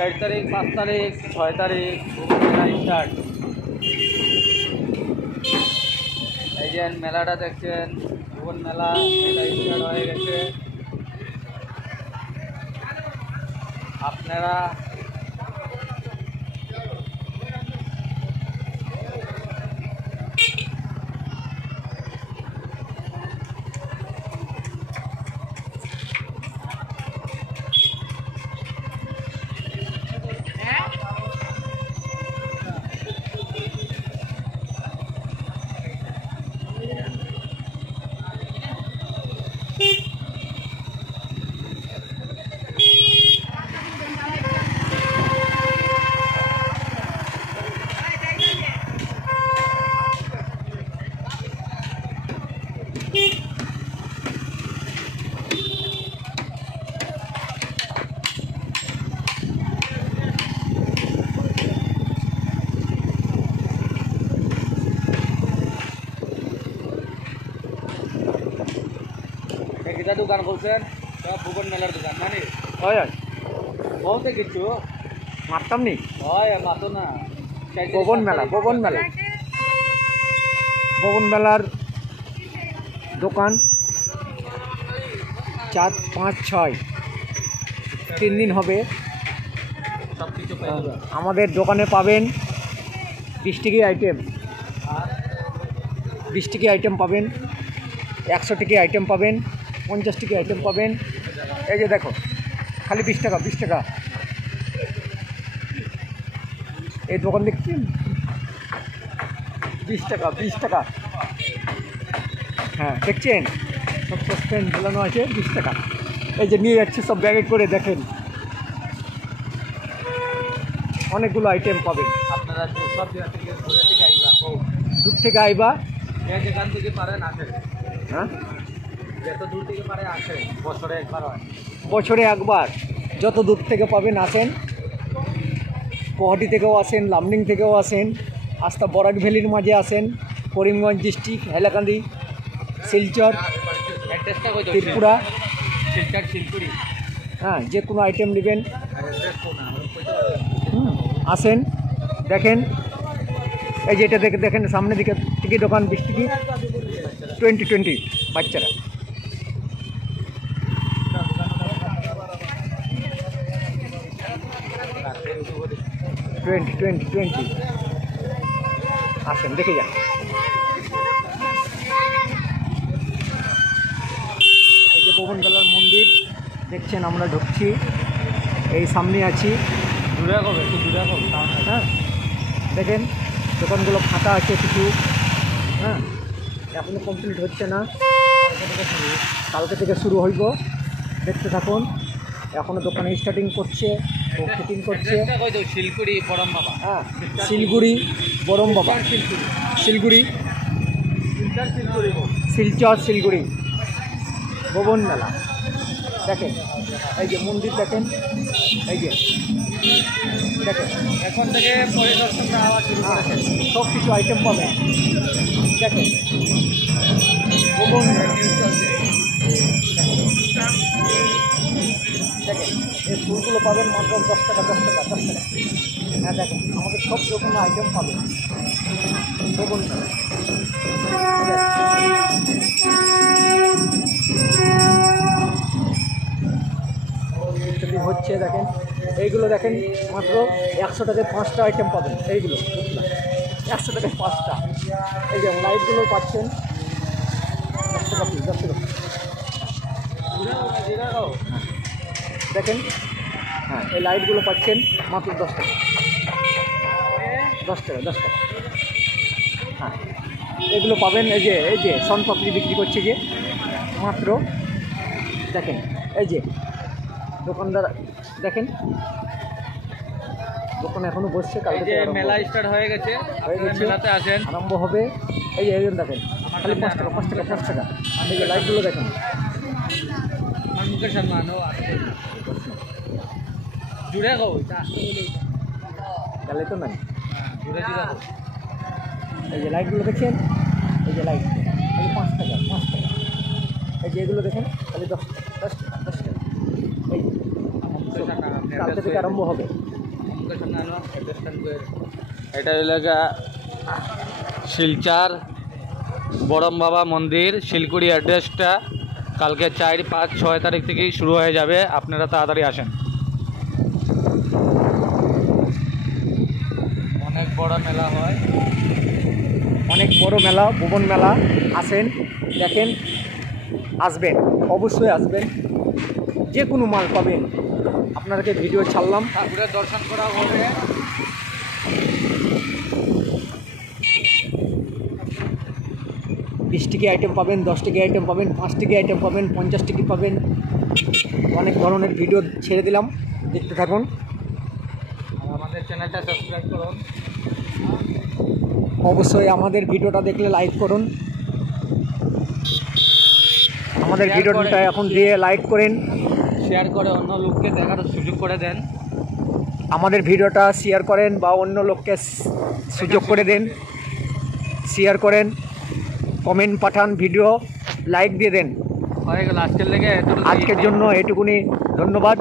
4 তারিখ 5 তারিখ 6 তারিখ মেলা স্টার্ট। এই যে মেলাটা দেখছেন, ভুবন মেলা এটা স্টার্ট হয়ে গেছে। আপনারা এটা দোকান বলছেন ভুবন মেলার দোকান মানে হয় হয় বহুত কিছু মারতাম নি হয় মাতো না। ভুবন মেলা ভুবন মেলার দোকান 4, 5, 6 3 দিন হবে। সব কিছু আমাদের দোকানে পাবেন 20 টাকা আইটেম, 20 টাকা আইটেম পাবেন, 100 টাকা আইটেম পাবেন, 50 টাকা আইটেম পাবেন। এই যে দেখো খালি 20 টাকা 20 টাকা। এই দোকান দেখছেন 20 টাকা 20 টাকা। হ্যাঁ দেখছেন সব সসপেন ঝোলানো আছে 20 টাকা। এই যে নিয়ে যাচ্ছে সব ব্যাগে করে, দেখেন অনেকগুলো আইটেম পাবেন। আপনারা সব জায়গা থেকে ঘুরে থেকে আইবা, দূর থেকে আইবা, যেখান থেকে পারেন আসেন। হ্যাঁ যত দূর থেকে পারে আসেন, বছরে একবার হয়। বছরে একবার যত দূর থেকে পাবেন আসেন। গুয়াহাটি থেকেও আসেন, লামডিং থেকেও আসেন, আস্তা বরাক ভ্যালির মাঝে আসেন, করিমগঞ্জ ডিস্ট্রিক্ট, হাইলাকান্দি, শিলচর, ত্রিপুরা, শিলপুরি। হ্যাঁ যে কোনো আইটেম নেবেন আসেন। দেখেন এই যে এটা দেখেন সামনের দিকে টিকি দোকান 20 টিকি 20 বাচ্চারা। টোয়েন্টি আসেন দেখে যান। এই যে ভুবন মেলার মন্দির দেখছেন, আমরা ঢুকছি, এই সামনে আছি। দূরে করবে একটু দূরে করবে। হ্যাঁ দেখেন দোকানগুলো ফাঁকা আছে কিছু, হ্যাঁ এখনও কমপ্লিট হচ্ছে না, কালকে থেকে শুরু হইব। দেখতে থাকুন, এখনও দোকানে স্টার্টিং করছে, ফিটিং করছে। শিলপুরি বরম বাবা, হ্যাঁ শিলিগুড়ি বরম বাবা, শিলিগুড়ি শিলচর শিলিগুড়ি ভুবন মেলা। দেখেন এই যে মন্দির দেখেন, এই যে দেখেন এখন থেকে পরিদর্শনটা আবার শুরু করেছে। সব কিছু আইটেম পাবেন। দেখেন ভুবন মেলা, দেখেন এই ফুলগুলো পাবেন মাত্র 10 টাকা 10 টাকা 10 টাকা। হ্যাঁ দেখেন আমাদের সব রকমের আইটেম পাবেন ভুবন মেলা। হচ্ছে দেখেন এইগুলো দেখেন মাত্র 100 টাকায় 5টা আইটেম পাবেন। এইগুলো 100 টাকায় 5টা। এই যে লাইটগুলো পাচ্ছেন 10 টাকা পিস 10 টাকা। দেখেন হ্যাঁ এই লাইটগুলো পাচ্ছেন মাত্র 10 টাকা 10 টাকা 10 টাকা। হ্যাঁ এগুলো পাবেন। এই যে সনপাপড়ি বিক্রি করছে যে মাত্র, দেখেন এই যে দোকানদার দেখেন দোকান এখনো বসছে, কালকে মেলা স্টার্ট হয়ে গেছে, মেলাতে আসেন, আরম্ভ হবে। এই যে একজন দেখেন খালি 5 টাকা 5 টাকা 5 টাকা। এই যে লাইটগুলো দেখেন মুখের সামনে আনো জুড়ে গো তাহলে তো নাই। জুড়ে জুড়ে গো। এই যে লাইটগুলো দেখছেন, এই যে লাইট খালি 5 টাকা 5 টাকা। এই যে এগুলো দেখেন খালি 10 টাকা 10 টাকা 10 টাকা। এই কালকে থেকে আরম্ভ হবে। এটা এলাকা শিলচার বড়ম বাবা মন্দির শিলকুড়ি অ্যাড্রেসটা কালকে 4, 5, 6 তারিখ থেকেই শুরু হয়ে যাবে, আপনারা তাড়াতাড়ি আসেন। অনেক বড় মেলা হয়, অনেক বড় মেলা, ভুবন মেলা। আসেন, দেখেন, আসবেন, অবশ্যই আসবেন, যে কোনো মাল পাবেন। আপনাদেরকে ভিডিও ছাড়লাম। ঠাকুরের দর্শন করা হবে। 20 টাকা আইটেম পাবেন, 10 টাকা আইটেম পাবেন, 5 টাকা আইটেম পাবেন, 50 টাকা পাবেন। অনেক ধরনের ভিডিও ছেড়ে দিলাম, দেখতে থাকুন। আর আমাদের চ্যানেলটা সাবস্ক্রাইব করুন। অবশ্যই আমাদের ভিডিওটা দেখলে লাইক করুন। আমাদের ভিডিওটা এখন দিয়ে লাইক করেন, শেয়ার করে অন্য লোককে দেখার সুযোগ করে দেন। আমাদের ভিডিওটা শেয়ার করেন বা অন্য লোককে সুযোগ করে দেন, শেয়ার করেন, কমেন্ট পাঠান, ভিডিও লাইক দিয়ে দেন। হয়ে গেল আজকের লেগে আজকের জন্য এটুকুনি, ধন্যবাদ।